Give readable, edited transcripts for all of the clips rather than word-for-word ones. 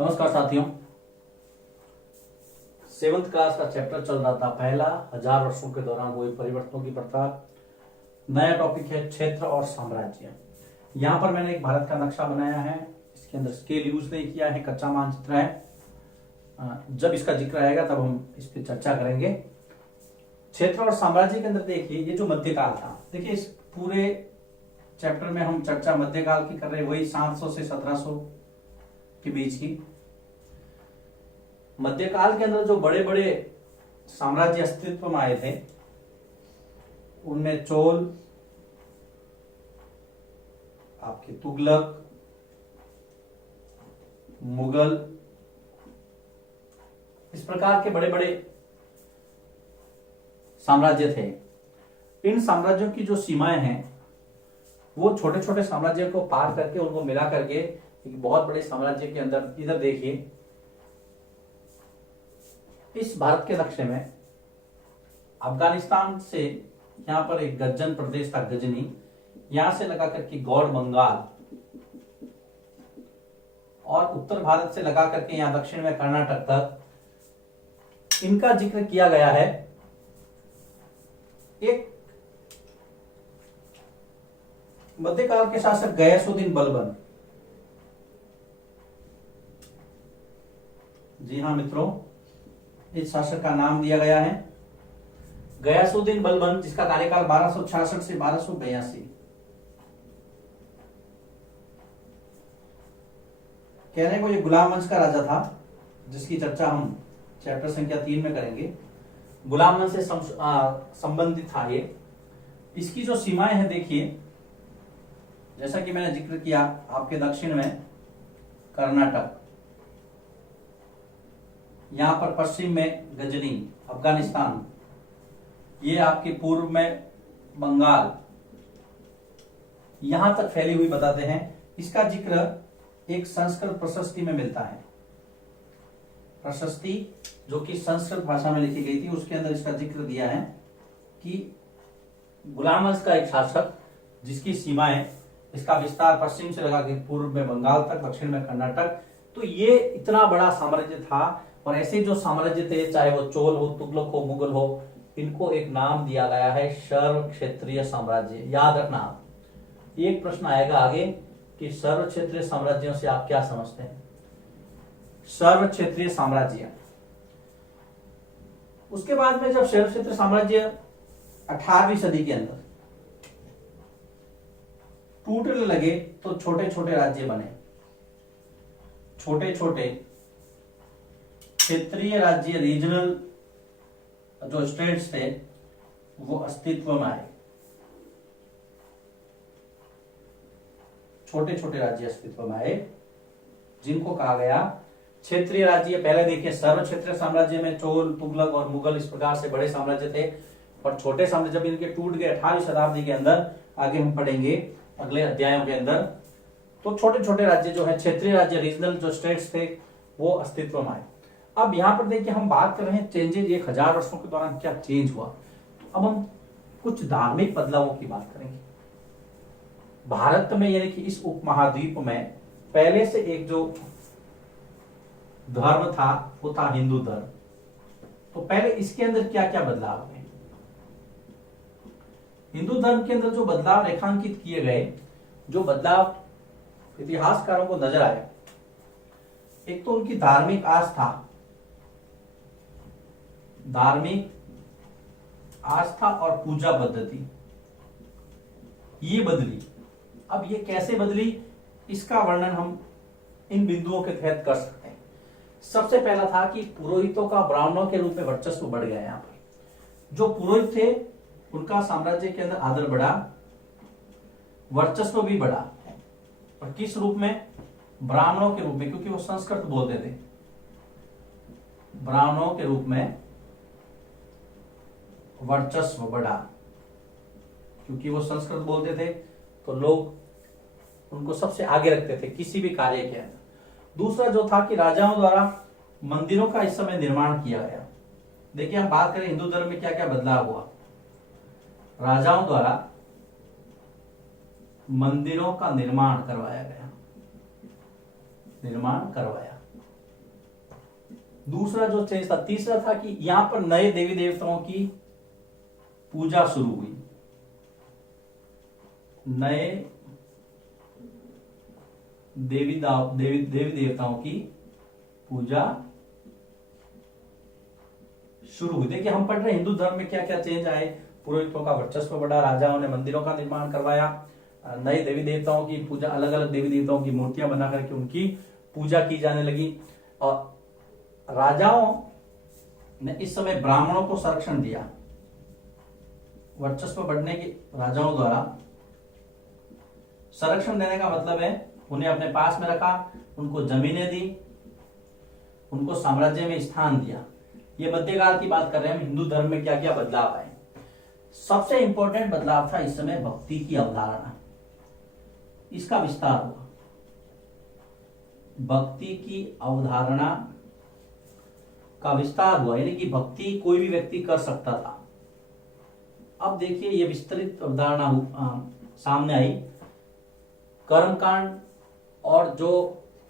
नमस्कार साथियों। 7th class का चैप्टर चल रहा था पहला 1000 वर्षों के दौरान हुए परिवर्तनों की प्रथा। नया टॉपिक है क्षेत्र और साम्राज्य। यहाँ पर मैंने एक भारत का नक्शा बनाया है। इसके अंदर स्केल यूज नहीं किया है, कच्चा मानचित्र है। जब इसका जिक्र आएगा तब हम इस पर चर्चा करेंगे। क्षेत्र और साम्राज्य के अंदर देखिए, ये जो मध्यकाल था, देखिए इस पूरे चैप्टर में हम चर्चा मध्यकाल की कर रहे हैं, वही 700 से 1700 के बीच की। मध्यकाल के अंदर जो बड़े बड़े साम्राज्य अस्तित्व में आए थे उनमें चोल, आपके तुगलक, मुगल, इस प्रकार के बड़े बड़े साम्राज्य थे। इन साम्राज्यों की जो सीमाएं हैं वो छोटे छोटे साम्राज्यों को पार करके उनको मिला करके एक बहुत बड़े साम्राज्य के अंदर, इधर देखिए इस भारत के नक्शे में अफगानिस्तान से यहां पर एक गज्जन प्रदेश था, गजनी, यहां से लगा करके गौड़ बंगाल, और उत्तर भारत से लगा करके यहां दक्षिण में कर्नाटक तक इनका जिक्र किया गया है। एक मध्यकाल के शासक गयासुद्दीन बलबन, जी हाँ मित्रों, इस शासक का नाम दिया गया है गयासुद्दीन बलबन, जिसका कार्यकाल 1266 से 1282। कहने को ये गुलाम वंश का राजा था, जिसकी चर्चा हम चैप्टर संख्या 3 में करेंगे। गुलाम वंश से संबंधित था ये। इसकी जो सीमाएं हैं देखिए, जैसा कि मैंने जिक्र किया, आपके दक्षिण में कर्नाटक, यहां पर पश्चिम में गजनी अफगानिस्तान, ये आपके पूर्व में बंगाल, यहां तक फैली हुई बताते हैं। इसका जिक्र एक संस्कृत प्रशस्ति में मिलता है। प्रशस्ति जो कि संस्कृत भाषा में लिखी गई थी, उसके अंदर इसका जिक्र दिया है कि गुलाम वंश का एक शासक जिसकी सीमाएं, इसका विस्तार पश्चिम से लगा के पूर्व में बंगाल तक, दक्षिण में कर्नाटक, तो ये इतना बड़ा साम्राज्य था। और ऐसे जो साम्राज्य थे, चाहे वो चोल हो, तुगलक हो, मुगल हो, इनको एक नाम दिया गया है सर्व क्षेत्रीय साम्राज्य। याद रखना, एक प्रश्न आएगा आगे कि सर्व क्षेत्रीय साम्राज्यों से आप क्या समझते हैं। सर्व क्षेत्रीय साम्राज्य, उसके बाद में जब सर्व क्षेत्रीय साम्राज्य 18वीं सदी के अंदर टूटने लगे तो छोटे छोटे राज्य बने। छोटे छोटे क्षेत्रीय राज्य, रीजनल जो स्टेट्स थे, वो अस्तित्व में आए। छोटे छोटे राज्य अस्तित्व में आए, जिनको कहा गया क्षेत्रीय राज्य। पहले देखिए, सर्व क्षेत्रीय साम्राज्य में चोल, तुगलक और मुगल, इस प्रकार से बड़े साम्राज्य थे। और छोटे साम्राज्य जब इनके टूट गए 18वीं शताब्दी के अंदर, आगे हम पढ़ेंगे अगले अध्यायों के अंदर, तो छोटे छोटे राज्य जो है, क्षेत्रीय राज्य, रीजनल जो स्टेट्स थे, वो अस्तित्व में आए। अब यहां पर देखिए, हम बात कर रहे हैं चेंजेज, 1000 वर्षों के दौरान क्या चेंज हुआ। तो अब हम कुछ धार्मिक बदलावों की बात करेंगे। भारत में, यानी कि इस उपमहाद्वीप में पहले से एक जो धर्म था वो था हिंदू धर्म। तो पहले इसके अंदर क्या क्या बदलाव हुए। हिंदू धर्म के अंदर जो बदलाव रेखांकित किए गए, जो बदलाव इतिहासकारों को नजर आए, एक तो उनकी धार्मिक आस्था, और पूजा पद्धति, ये बदली। अब ये कैसे बदली, इसका वर्णन हम इन बिंदुओं के तहत कर सकते हैं। सबसे पहला था कि पुरोहितों का ब्राह्मणों के रूप में वर्चस्व बढ़ गया। यहाँ पर जो पुरोहित थे उनका साम्राज्य के अंदर आदर बढ़ा, वर्चस्व भी बढ़ा। और किस रूप में? ब्राह्मणों के रूप में, क्योंकि वो संस्कृत बोलते थे। ब्राह्मणों के रूप में वर्चस्व बढ़ा, क्योंकि वो संस्कृत बोलते थे, तो लोग उनको सबसे आगे रखते थे किसी भी कार्य के अंदर। दूसरा जो था कि राजाओं द्वारा मंदिरों का इस समय निर्माण किया गया। देखिए, हम बात करें हिंदू धर्म में क्या क्या बदलाव हुआ। राजाओं द्वारा मंदिरों का निर्माण करवाया गया, निर्माण करवाया। दूसरा जो चेंज था, तीसरा था कि यहां पर नए देवी देवताओं की पूजा शुरू हुई, नए देवी देवताओं की पूजा शुरू हुई। देखिए हम पढ़ रहे हिंदू धर्म में क्या क्या चेंज आए, पुरोहितों का वर्चस्व बढ़ा, राजाओं ने मंदिरों का निर्माण करवाया, नए देवी देवताओं की पूजा, अलग अलग देवी देवताओं की मूर्तियां बना करके उनकी पूजा की जाने लगी। और राजाओं ने इस समय ब्राह्मणों को संरक्षण दिया, वर्चस्व बढ़ने के राजाओं द्वारा संरक्षण देने का मतलब है उन्हें अपने पास में रखा, उनको जमीनें दी, उनको साम्राज्य में स्थान दिया। ये मध्यकाल की बात कर रहे हैं हम। हिंदू धर्म में क्या क्या बदलाव आए। सबसे इंपॉर्टेंट बदलाव था इस समय भक्ति की अवधारणा, इसका विस्तार हुआ। भक्ति की अवधारणा का विस्तार हुआ, यानी कि भक्ति कोई भी व्यक्ति कर सकता था। अब देखिए ये विस्तृत अवधारणा सामने आई। कर्मकांड और जो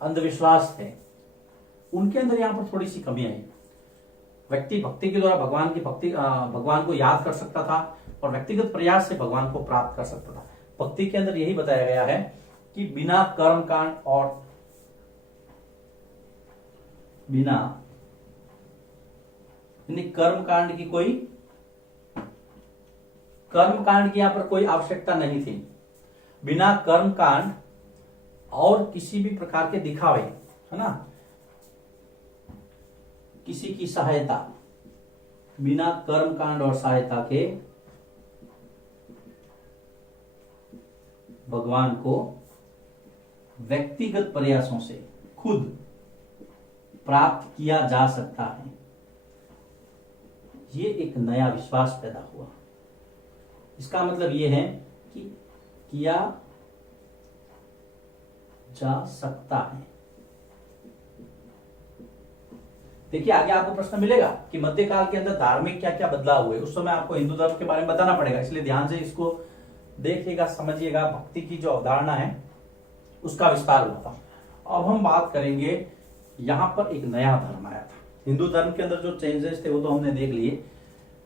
अंधविश्वास थे उनके अंदर यहां पर थोड़ी सी कमी आई। व्यक्ति भक्ति के द्वारा भगवान को याद कर सकता था और व्यक्तिगत प्रयास से भगवान को प्राप्त कर सकता था। भक्ति के अंदर यही बताया गया है कि बिना कर्मकांड और बिना कर्मकांड की यहां पर कोई आवश्यकता नहीं थी। बिना कर्मकांड और किसी भी प्रकार के दिखावे, है ना, किसी की सहायता, बिना कर्मकांड और सहायता के भगवान को व्यक्तिगत प्रयासों से खुद प्राप्त किया जा सकता है। ये एक नया विश्वास पैदा हुआ। इसका मतलब ये है कि किया जा सकता है। देखिए आगे आपको प्रश्न मिलेगा कि मध्यकाल के अंदर धार्मिक क्या क्या बदलाव हुए। उस समय आपको हिंदू धर्म के बारे में बताना पड़ेगा, इसलिए ध्यान से इसको देखिएगा, समझिएगा। भक्ति की जो अवधारणा है उसका विस्तार हुआ था। अब हम बात करेंगे, यहां पर एक नया धर्म आया था। हिंदू धर्म के अंदर जो चेंजेस थे वो तो हमने देख लिए,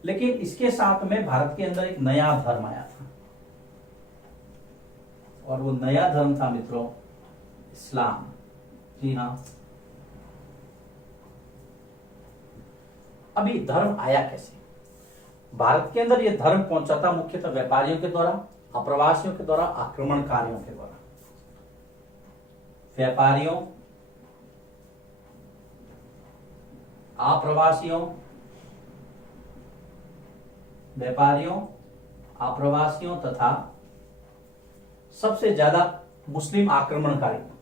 लेकिन इसके साथ में भारत के अंदर एक नया धर्म आया था और वो नया धर्म था मित्रों इस्लाम। जी हाँ, अभी धर्म आया कैसे? भारत के अंदर यह धर्म पहुंचा था मुख्यतः व्यापारियों के द्वारा, अप्रवासियों के द्वारा, आक्रमणकारियों के द्वारा। व्यापारियों, आप्रवासियों तथा सबसे ज्यादा मुस्लिम आक्रमणकारियों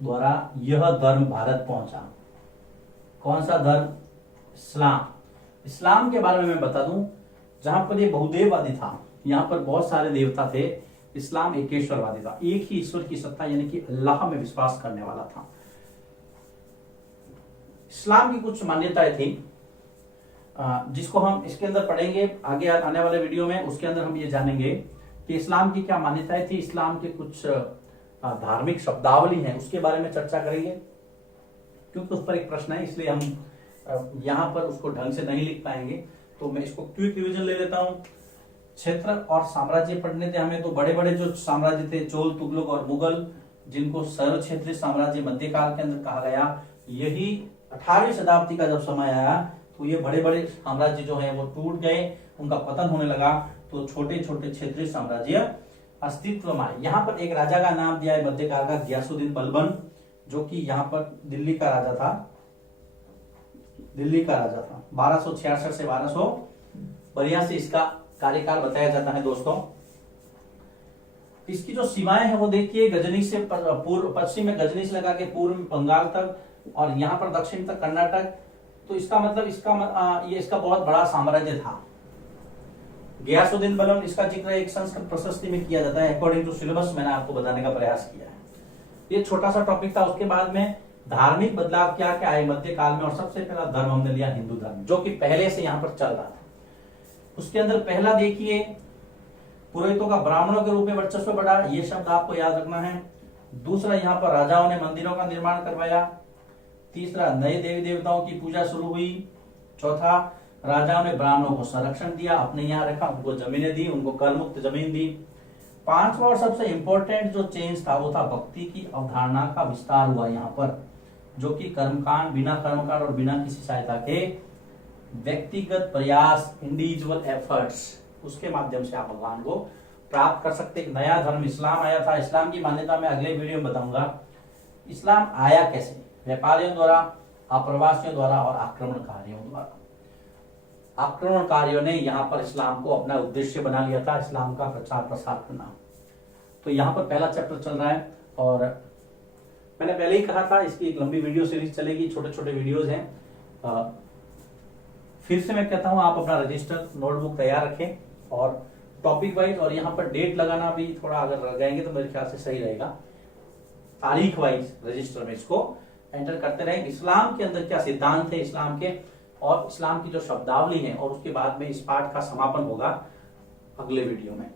द्वारा यह धर्म भारत पहुंचा। कौन सा धर्म? इस्लाम। इस्लाम के बारे में मैं बता दूं, जहां पर ये बहुदेववादी था, यहां पर बहुत सारे देवता थे। इस्लाम एकेश्वरवादी था, एक ही ईश्वर की सत्ता यानी कि अल्लाह में विश्वास करने वाला था। इस्लाम की कुछ मान्यताएं थी जिसको हम इसके अंदर पढ़ेंगे आगे आने वाले वीडियो में। उसके अंदर हम ये जानेंगे कि इस्लाम की क्या मान्यताएं थी, इस्लाम के कुछ धार्मिक शब्दावली हैं, उसके बारे में चर्चा करेंगे, क्योंकि उस पर एक प्रश्न है, इसलिए हम यहां पर उसको ढंग से नहीं लिख पाएंगे। तो मैं इसको क्विक रिवीजन ले लेता हूं। क्षेत्र और साम्राज्य पढ़ने थे हमें, तो बड़े बड़े जो साम्राज्य थे, चोल, तुगलक और मुगल, जिनको सर्व क्षेत्रीय साम्राज्य मध्यकाल के अंदर कहा गया, यही 18वीं शताब्दी का जब समय आया तो ये बड़े बड़े साम्राज्य जो है वो टूट गए, उनका पतन होने लगा, तो छोटे छोटे क्षेत्रीय साम्राज्य अस्तित्व में आए। यहाँ पर एक राजा का नाम दिया है मध्यकाल का, गियासुद्दीन बलबन, जो कि यहाँ पर दिल्ली का राजा था। 1266 से 1282 इसका कार्यकाल बताया जाता है दोस्तों। इसकी जो सीमाएं हैं वो देखिए, गजनी से पूर्व पश्चिम में गजनी से लगा के पूर्व में बंगाल तक, और यहाँ पर दक्षिण तक कर्नाटक। तो इसका मतलब इसका बहुत बड़ा साम्राज्य था। गियासुद्दीन बलबन, इसका जिक्र एक संस्कृत प्रशस्ति में किया जाता है अकॉर्डिंग टू सिलेबस, मैंने आपको बताने का प्रयास किया है। ये छोटा सा टॉपिक था। उसके बाद में धार्मिक बदलाव क्या क्या आए मध्यकाल में, और सबसे पहला धर्म हमने लिया हिंदू धर्म, जो कि पहले से यहाँ पर चल रहा था। उसके अंदर पहला देखिए, पुरोहितों का ब्राह्मणों के रूप में वर्चस्व बढ़ा, ये शब्द आपको याद रखना है। दूसरा, यहाँ पर राजाओं ने मंदिरों का निर्माण करवाया। तीसरा, नए देवी देवताओं की पूजा शुरू हुई। चौथा, राजाओं ने ब्राह्मणों को संरक्षण दिया, अपने यहाँ रखा, उनको जमीनें दी, उनको कर मुक्त जमीन दी। पांचवा और सबसे इंपॉर्टेंट जो चेंज था वो था भक्ति की अवधारणा का विस्तार हुआ यहाँ पर, जो कि कर्मकांड, बिना कर्मकांड और बिना किसी सहायता के व्यक्तिगत प्रयास, इंडिविजुअल एफर्ट्स, उसके माध्यम से आप भगवान को प्राप्त कर सकते। एक नया धर्म इस्लाम आया था। इस्लाम की मान्यता मैं अगले वीडियो में बताऊंगा। इस्लाम आया कैसे? व्यापारियों द्वारा, अप्रवासियों द्वारा और आक्रमणकारियों द्वारा। आक्रमणकारियों ने यहाँ पर इस्लाम को अपना उद्देश्य बना लिया था, इस्लाम का प्रचार प्रसार करना। तो यहाँ पर पहला चैप्टर चल रहा है और मैंने पहले ही कहा था इसकी एक लंबी वीडियो सीरीज चलेगी, छोटे छोटे वीडियोज हैं। फिर से मैं कहता हूं आप अपना रजिस्टर, नोटबुक तैयार रखें और टॉपिक वाइज, और यहाँ पर डेट लगाना भी थोड़ा अगर लगाएंगे तो मेरे ख्याल से सही रहेगा। तारीख वाइज रजिस्टर में इसको एंटर करते रहें। इस्लाम के अंदर क्या सिद्धांत है इस्लाम के, और इस्लाम की जो शब्दावली है, और उसके बाद में इस पाठ का समापन होगा अगले वीडियो में।